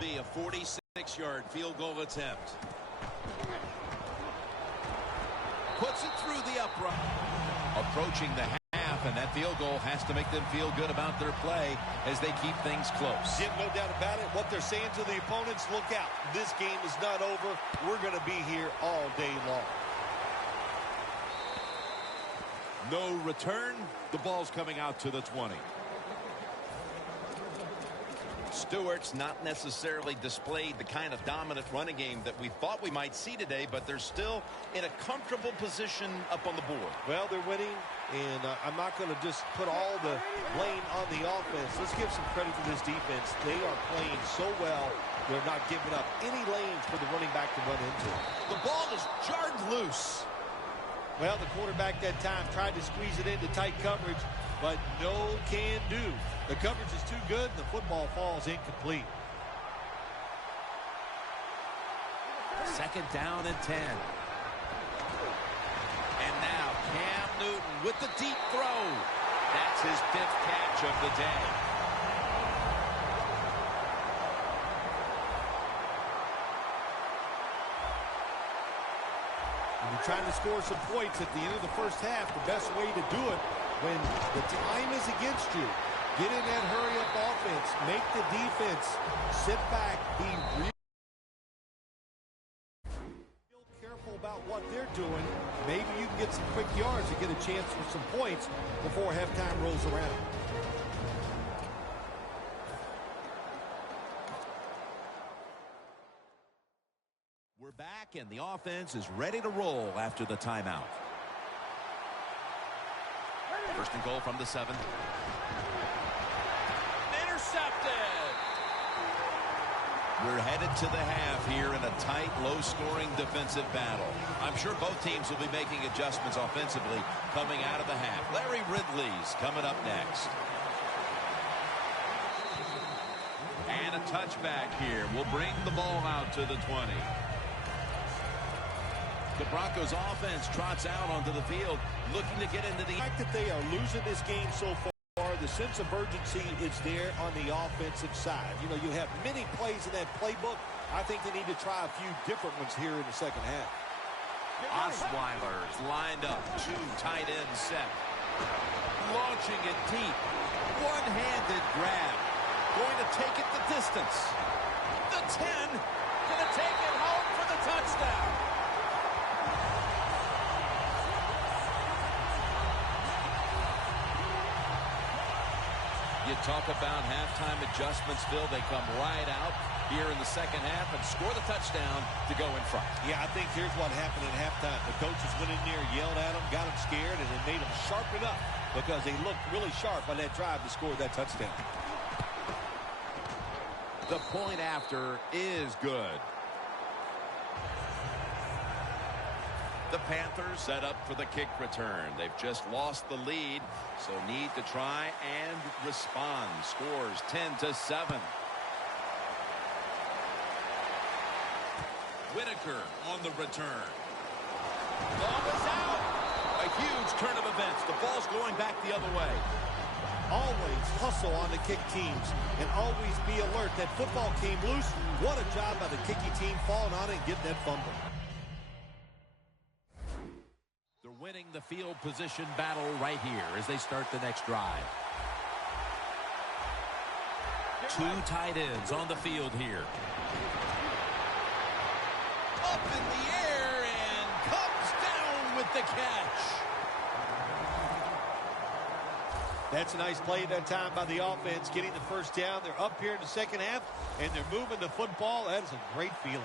Be a 46-yard field goal attempt. Puts it through the upright. Approaching the half, and that field goal has to make them feel good about their play as they keep things close. Yeah, no doubt about it. What they're saying to the opponents, look out. This game is not over. We're going to be here all day long. No return. The ball's coming out to the 20. Stewart's not necessarily displayed the kind of dominant running game that we thought we might see today, but they're still in a comfortable position up on the board. Well, they're winning, and I'm not going to just put all the blame on the offense. Let's give some credit to this defense. They are playing so well. They're not giving up any lanes for the running back to run into. The ball is jarred loose. Well, the quarterback that time tried to squeeze it into tight coverage, but no can do. The coverage is too good, and the football falls incomplete. Second down and 10. And now Cam Newton with the deep throw. That's his 5th catch of the day. When you're trying to score some points at the end of the first half, the best way to do it when the time is against you, get in that hurry-up offense, make the defense sit back, be real careful about what they're doing. Maybe you can get some quick yards and get a chance for some points before halftime rolls around. We're back, and the offense is ready to roll after the timeout. First and goal from the 7. Intercepted. We're headed to the half here in a tight, low-scoring defensive battle. I'm sure both teams will be making adjustments offensively coming out of the half. Larry Ridley's coming up next. And a touchback here will bring the ball out to the 20. The Broncos offense trots out onto the field, looking to get into the fact that they are losing this game so far. The sense of urgency is there on the offensive side. You know, you have many plays in that playbook. I think they need to try a few different ones here in the second half. Osweiler's lined up, 2 tight ends set, launching it deep, one-handed grab, going to take it the distance. The 10, going to take it home for the touchdown. You talk about halftime adjustments, Phil. They come right out here in the second half and score the touchdown to go in front. Yeah, I think here's what happened at halftime. The coaches went in there, yelled at them, got them scared, and it made them sharpen up because they looked really sharp on that drive to score that touchdown. The point after is good. The Panthers set up for the kick return. They've just lost the lead, so need to try and respond. Scores 10-7. Whitaker on the return. Ball is out. A huge turn of events. The ball's going back the other way. Always hustle on the kick teams and always be alert. That football came loose. What a job by the kicking team falling on it and getting that fumble. Winning the field position battle right here as they start the next drive. 2 tight ends on the field here. Up in the air and comes down with the catch. That's a nice play at that time by the offense, getting the first down. They're up here in the second half, and they're moving the football. That is a great feeling.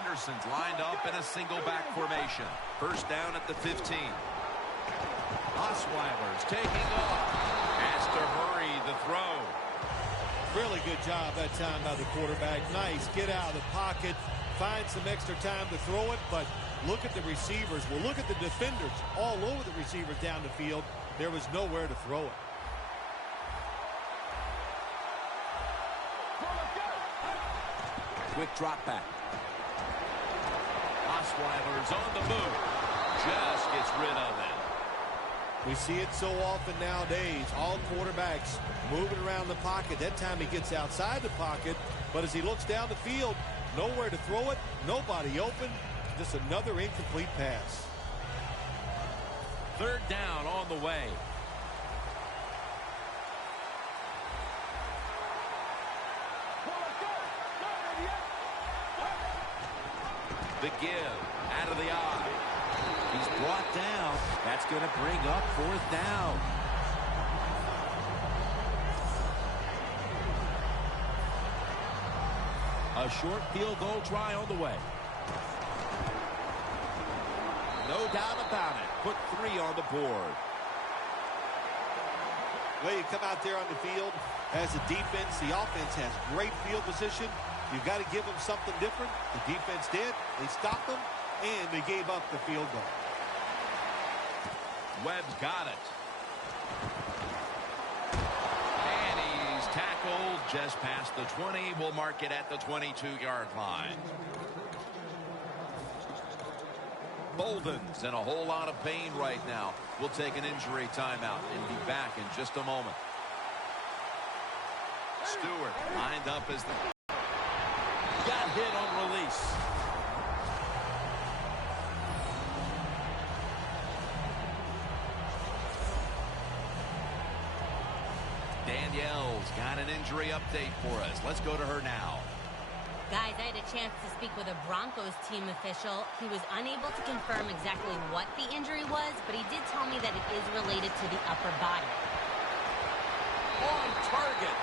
Anderson's lined up in a single back formation. First down at the 15. Osweiler's taking off. Has to hurry the throw. Really good job that time by the quarterback. Nice. Get out of the pocket. Find some extra time to throw it, but look at the receivers. Well, look at the defenders all over the receivers down the field. There was nowhere to throw it. Quick drop back. Osweiler's on the move. Just gets rid of it. We see it so often nowadays. All quarterbacks moving around the pocket. That time he gets outside the pocket, but as he looks down the field, nowhere to throw it, nobody open, just another incomplete pass. Third down on the way. The give out of the eye. He's brought down. That's going to bring up fourth down. A short field goal try on the way. No doubt about it. Put 3 on the board. Well, you come out there on the field as a defense. The offense has great field position. You've got to give them something different. The defense did. They stopped them, and they gave up the field goal. Webb's got it. And he's tackled just past the 20. We'll mark it at the 22-yard line. Bolden's in a whole lot of pain right now. We'll take an injury timeout and be back in just a moment. Stewart lined up as the... Got hit on release. Danielle's got an injury update for us. Let's go to her now. Guys, I had a chance to speak with a Broncos team official. He was unable to confirm exactly what the injury was, but he did tell me that it is related to the upper body. On target.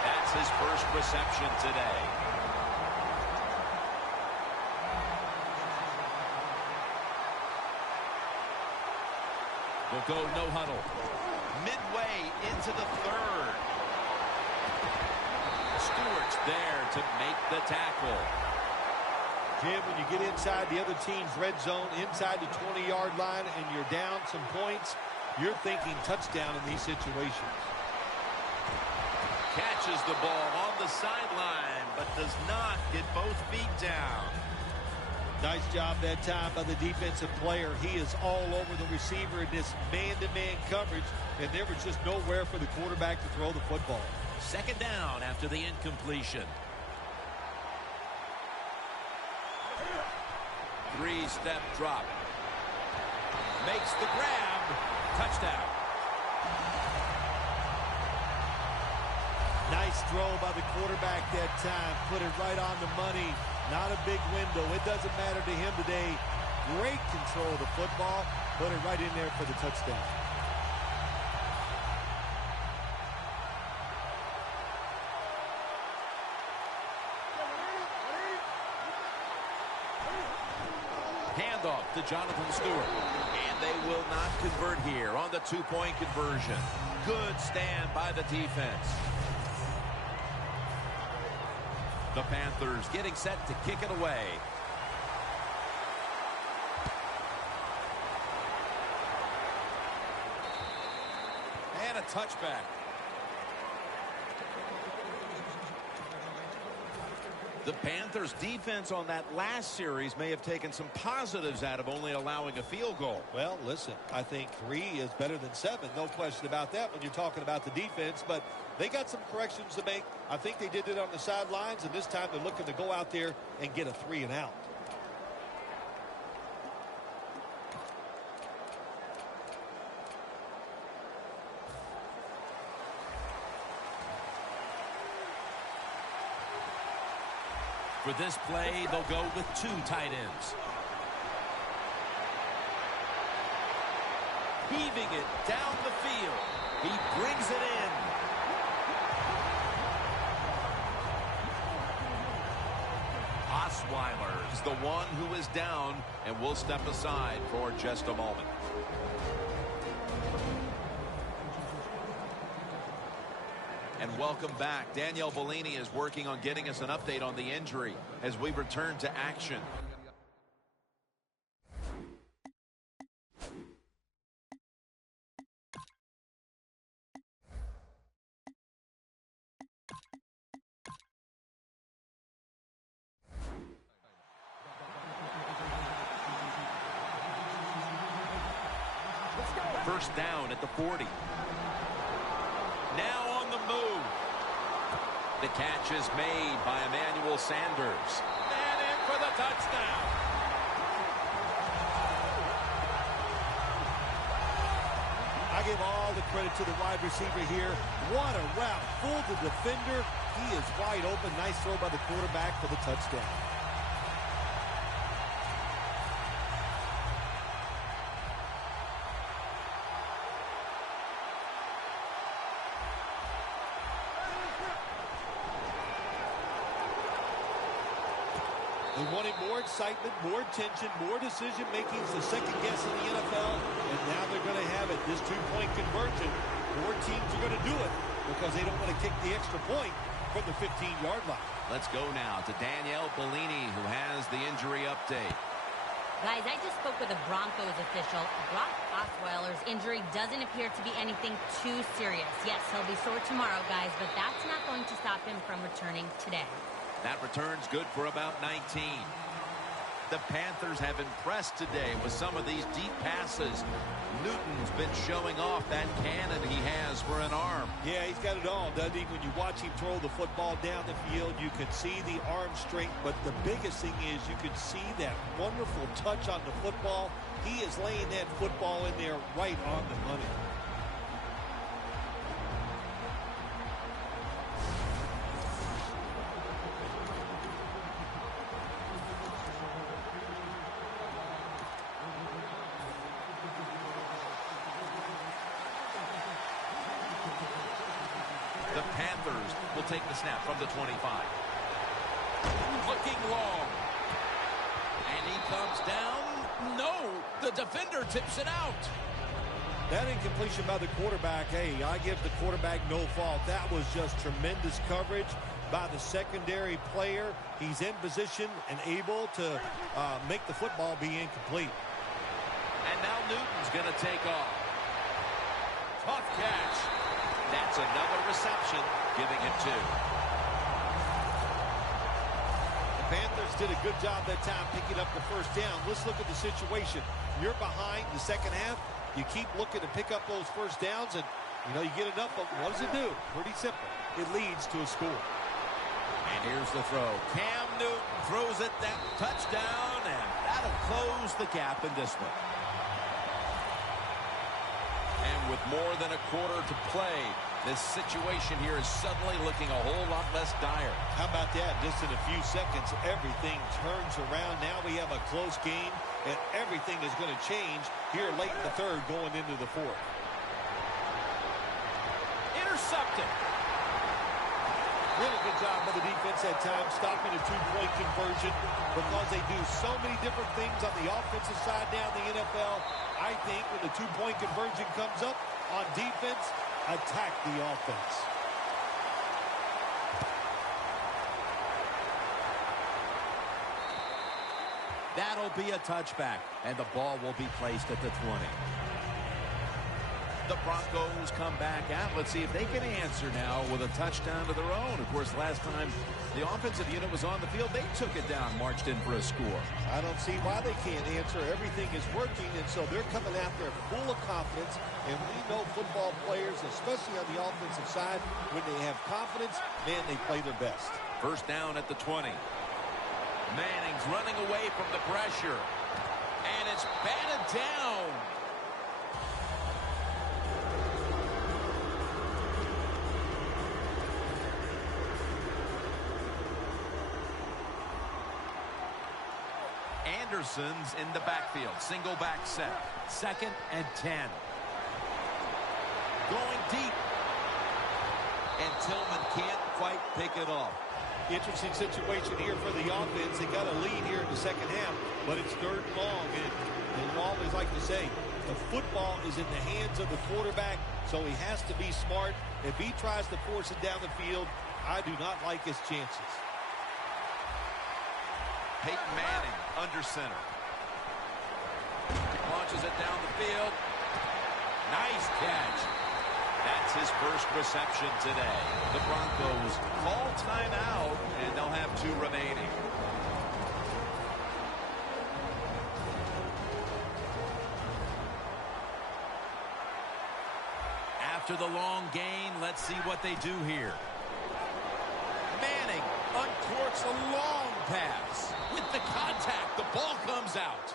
That's his first reception today. We'll go no huddle. Midway into the third. Stewart's there to make the tackle. Jim, when you get inside the other team's red zone, inside the 20-yard line, and you're down some points, you're thinking touchdown in these situations. Catches the ball on the sideline, but does not get both feet down. Nice job that time by the defensive player. He is all over the receiver in this man-to-man coverage, and there was just nowhere for the quarterback to throw the football. Second down after the incompletion. 3-step drop. Makes the grab. Touchdown. Nice throw by the quarterback that time. Put it right on the money. Not a big window. It doesn't matter to him today. Great control of the football. Put it right in there for the touchdown. Handoff to Jonathan Stewart. And they will not convert here on the two-point conversion. Good stand by the defense. The Panthers getting set to kick it away. And a touchback. The Panthers defense on that last series may have taken some positives out of only allowing a field goal. Well, listen, I think 3 is better than 7. No question about that when you're talking about the defense, but they got some corrections to make. I think they did it on the sidelines, and this time they're looking to go out there and get a 3 and out. For this play, they'll go with 2 tight ends. Heaving it down the field. He brings it in. Osweiler is the one who is down, and we'll step aside for just a moment. And welcome back. Danielle Bellini is working on getting us an update on the injury as we return to action. first down at the 40. Now on the move. The catch is made by Emmanuel Sanders. And in for the touchdown. I give all the credit to the wide receiver here. What a route. Fooled the defender. He is wide open. Nice throw by the quarterback for the touchdown. They wanted more excitement, more tension, more decision-making. It's the second guess in the NFL, and now they're going to have it. This two-point conversion, more teams are going to do it because they don't want to kick the extra point from the 15-yard line. Let's go now to Danielle Bellini, who has the injury update. Guys, I just spoke with a Broncos official. Brock Osweiler's injury doesn't appear to be anything too serious. Yes, he'll be sore tomorrow, guys, but that's not going to stop him from returning today. That return's good for about 19. The Panthers have impressed today with some of these deep passes. Newton's been showing off that cannon he has for an arm. Yeah, he's got it all, doesn't he? When you watch him throw the football down the field, you can see the arm strength, but the biggest thing is you can see that wonderful touch on the football. He is laying that football in there right on the money. The Panthers will take the snap from the 25. Looking long. And he comes down. No, the defender tips it out. That incompletion by the quarterback, hey, I give the quarterback no fault. That was just tremendous coverage by the secondary player. He's in position and able to make the football be incomplete. And now Newton's going to take off. Tough catch. That's another reception, giving him 2. The Panthers did a good job that time picking up the first down. Let's look at the situation. You're behind the second half. You keep looking to pick up those first downs, and, you get enough of them. What does it do? Pretty simple. It leads to a score. And here's the throw. Cam Newton throws it, that touchdown, and that'll close the gap in this one. And with more than a quarter to play, this situation here is suddenly looking a whole lot less dire. How about that? Just in a few seconds, everything turns around. Now we have a close game, and everything is going to change here late in the third going into the fourth. Intercepted. Really good job by the defense at times, stopping a two-point conversion because they do so many different things on the offensive side down in the NFL. I think when the two-point conversion comes up on defense, attack the offense. That'll be a touchback, and the ball will be placed at the 20. The Broncos come back out. Let's see if they can answer now with a touchdown of their own. Of course, last time the offensive unit was on the field, they took it down, marched in for a score. I don't see why they can't answer. Everything is working, and so they're coming out there full of confidence. And we know football players, especially on the offensive side, when they have confidence, man, they play their best. First down at the 20. Manning's running away from the pressure. And it's batted down. Anderson's in the backfield. Single back set. 2nd and 10. Going deep. And Tillman can't quite pick it off. Interesting situation here for the offense. They got a lead here in the second half, but it's 3rd and long. And you always like to say, the football is in the hands of the quarterback, so he has to be smart. If he tries to force it down the field, I do not like his chances. Peyton Manning under center. Launches it down the field. Nice catch. That's his first reception today. The Broncos call timeout, and they'll have 2 remaining. After the long gain, let's see what they do here. Manning uncorks a long pass. With the contact, the ball comes out.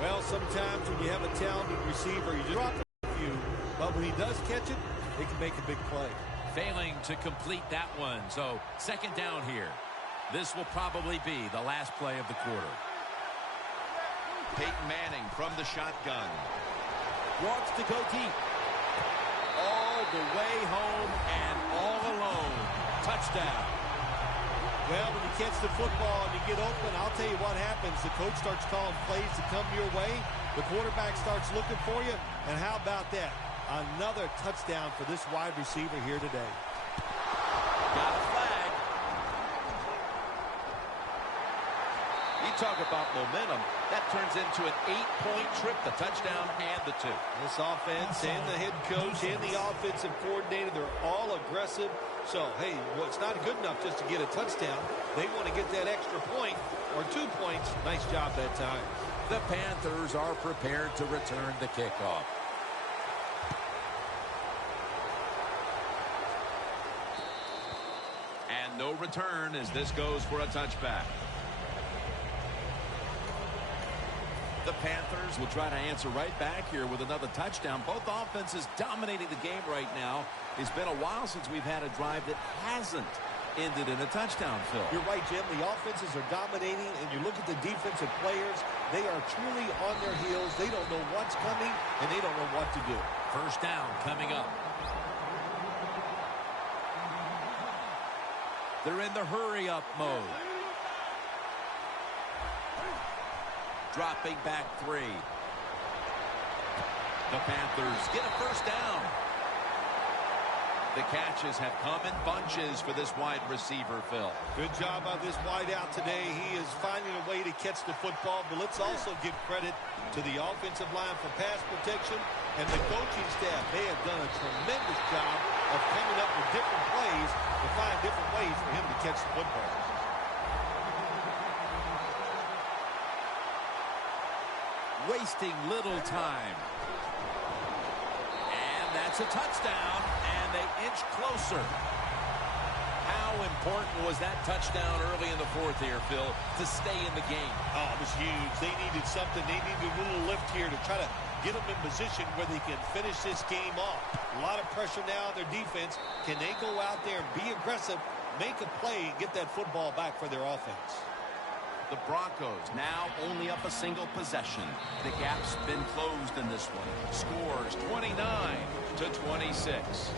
Well, sometimes when you have a talented receiver, you just drop a few. But when he does catch it, he can make a big play. Failing to complete that one. So, second down here. This will probably be the last play of the quarter. Peyton Manning from the shotgun. Wants to go deep. All the way home and all alone. Touchdown. Well, when you catch the football and you get open, I'll tell you what happens. The coach starts calling plays to come your way. The quarterback starts looking for you. And how about that? Another touchdown for this wide receiver here today. Got a flag. You talk about momentum. That turns into an 8-point trip, the touchdown and the 2. This offense and the head coach and the offensive coordinator, they're all aggressive. So, hey, well, it's not good enough just to get a touchdown. They want to get that extra point or 2 points. Nice job that time. The Panthers are prepared to return the kickoff. And no return as this goes for a touchback. The Panthers will try to answer right back here with another touchdown. Both offenses dominating the game right now. It's been a while since we've had a drive that hasn't ended in a touchdown, Phil. You're right, Jim. The offenses are dominating, and you look at the defensive players. They are truly on their heels. They don't know what's coming, and they don't know what to do. First down coming up. They're in the hurry-up mode. Dropping back 3. The Panthers get a first down. The catches have come in bunches for this wide receiver, Phil. Good job by this wideout today. He is finding a way to catch the football, but let's also give credit to the offensive line for pass protection and the coaching staff. They have done a tremendous job of coming up with different plays to find different ways for him to catch the football. Wasting little time. And that's a touchdown, and they inch closer. How important was that touchdown early in the fourth here, Phil, to stay in the game? Oh, it was huge. They needed something. They needed a little lift here to try to get them in position where they can finish this game off. A lot of pressure now on their defense. Can they go out there and be aggressive, make a play, and get that football back for their offense? The Broncos now only up a single possession. The gap's been closed in this one. Scores 29-26.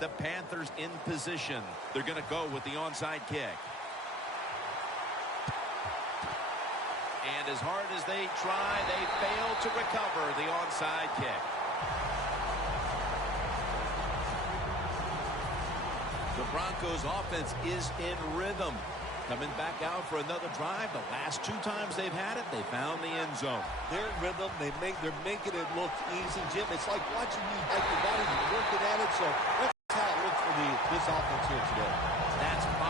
The Panthers in position. They're going to go with the onside kick. And as hard as they try, they fail to recover the onside kick. The Broncos offense is in rhythm. Coming back out for another drive. The last 2 times they've had it, they found the end zone. They're in rhythm. They're making it look easy, Jim. It's like watching you, like your body working at it. So that's how it looks for this offense here today. That's 5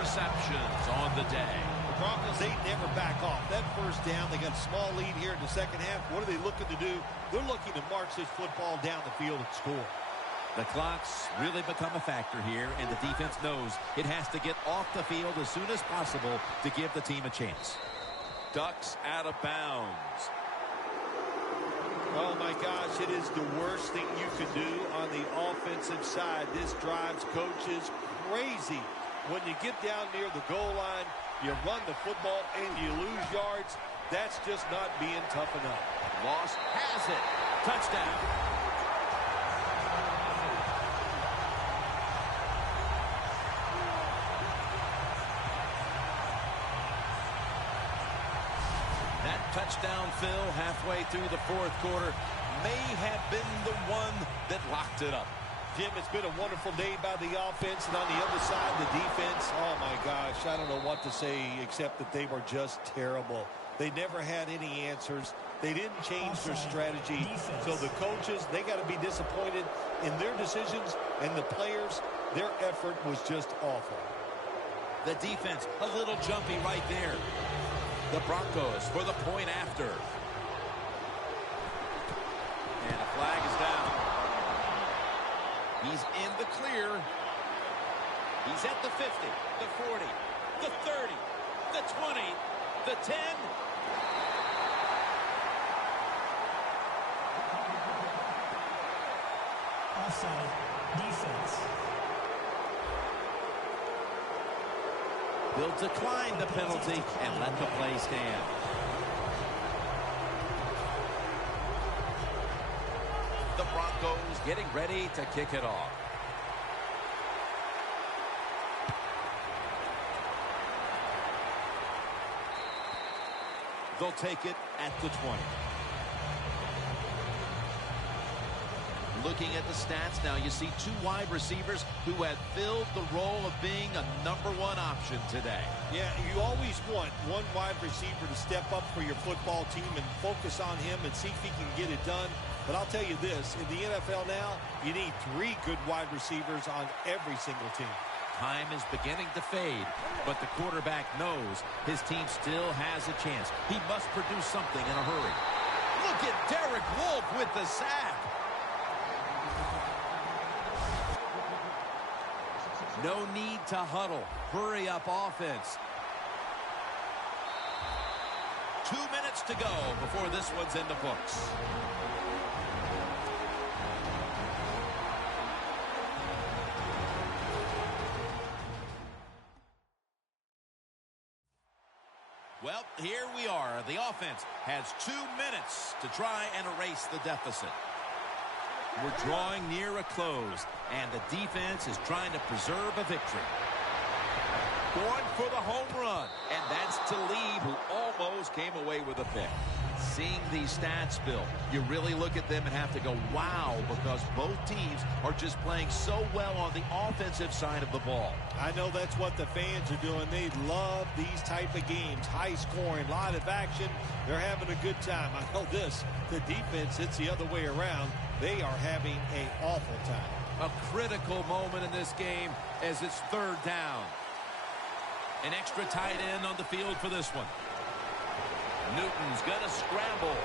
receptions on the day. The Broncos, they never back off. That first down, they got a small lead here in the second half. What are they looking to do? They're looking to march this football down the field and score. The clock's really become a factor here, and the defense knows it has to get off the field as soon as possible to give the team a chance. Ducks out of bounds. Oh, my gosh, it is the worst thing you could do on the offensive side. This drives coaches crazy. When you get down near the goal line, you run the football and you lose yards. That's just not being tough enough. Moss has it. Touchdown. That touchdown, Phil, halfway through the fourth quarter may have been the one that locked it up. Jim, it's been a wonderful day by the offense, and on the other side, the defense, oh my gosh, I don't know what to say except that they were just terrible. They never had any answers. They didn't change their strategy. So the coaches, they got to be disappointed in their decisions, and the players, their effort was just awful. The defense, a little jumpy right there. The Broncos for the point after. And a flag is down. He's in the clear. He's at the 50, the 40, the 30, the 20, the 10. Offside, defense. They'll decline the penalty and let the play stand. The Broncos getting ready to kick it off. They'll take it at the 20. Looking at the stats now, you see two wide receivers who have filled the role of being a #1 option today. Yeah, you always want one wide receiver to step up for your football team and focus on him and see if he can get it done. But I'll tell you this, in the NFL now, you need 3 good wide receivers on every single team. Time is beginning to fade, but the quarterback knows his team still has a chance. He must produce something in a hurry. Look at Derek Wolfe with the sack. No need to huddle. Hurry up offense. 2 minutes to go before this one's in the books. Well, here we are. The offense has 2 minutes to try and erase the deficit. We're drawing near a close, and the defense is trying to preserve a victory. Going for the home run, and that's Talib, who almost came away with a pick. Seeing these stats, Bill, you really look at them and have to go, wow, because both teams are just playing so well on the offensive side of the ball. I know that's what the fans are doing. They love these type of games. High scoring, lot of action. They're having a good time. I know this. The defense, it's the other way around. They are having an awful time. A critical moment in this game as it's 3rd down. An extra tight end on the field for this one. Newton's going to scramble.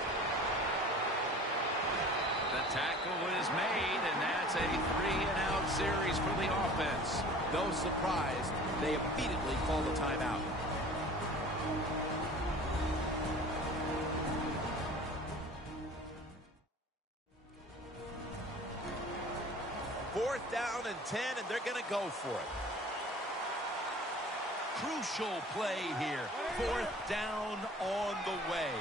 The tackle is made, and that's a 3-and-out series for the offense. No surprise, they immediately call the timeout. Fourth down and 10, and they're going to go for it. Crucial play here. 4th down on the way.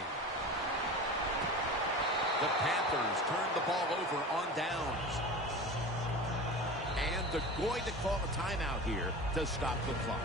The Panthers turn the ball over on downs. And they're going to call a timeout here to stop the clock.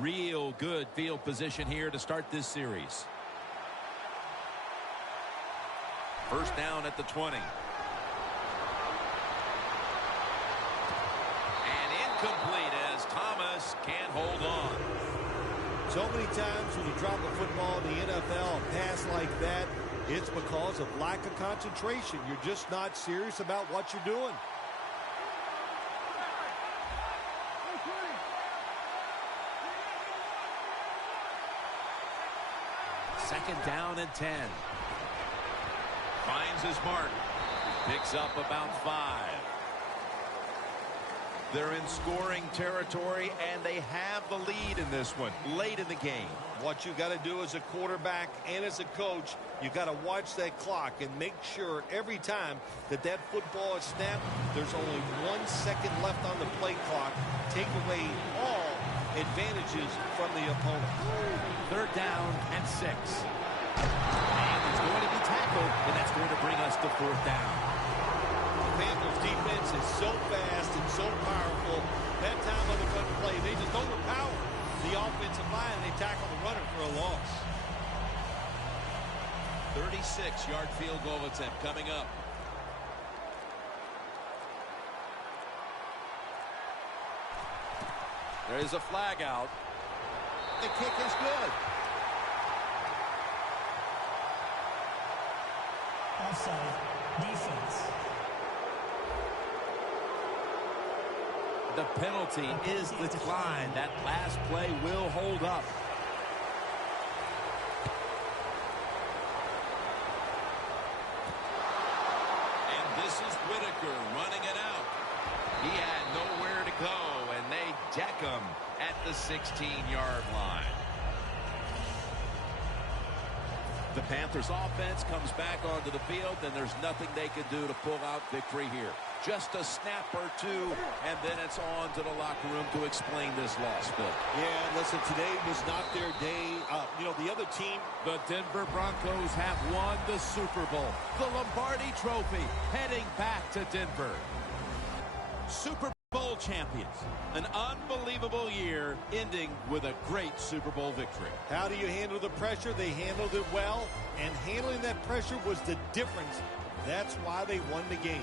Real good field position here to start this series. 1st down at the 20. And incomplete as Thomas can't hold on. So many times when you drop a football in the NFL, a pass like that, it's because of lack of concentration. You're just not serious about what you're doing. Second down and 10. Finds his mark. Picks up about 5. They're in scoring territory, and they have the lead in this one late in the game. What you got to do as a quarterback and as a coach, you got to watch that clock and make sure every time that football is snapped, there's only 1 second left on the play clock. Take away all advantages from the opponent. 3rd down and 6. And it's going to be tackled, and that's going to bring us to 4th down. The Panthers defense is so fast and so powerful. That time on the run play, they just overpower the offensive line, and they tackle the runner for a loss. 36-yard field goal attempt coming up. There is a flag out. The kick is good. Offside. Defense. The penalty is declined. That last play will hold up. And this is Whitaker running it out. He had nowhere to go, and they deck him at the 16-yard line. The Panthers offense comes back onto the field, and there's nothing they can do to pull out victory here. Just a snap or two, and then it's on to the locker room to explain this loss, Bill. Yeah, listen, today was not their day. The other team. The Denver Broncos have won the Super Bowl. The Lombardi Trophy heading back to Denver. Super Bowl champions. An unbelievable year ending with a great Super Bowl victory. How do you handle the pressure? They handled it well, and handling that pressure was the difference. That's why they won the game.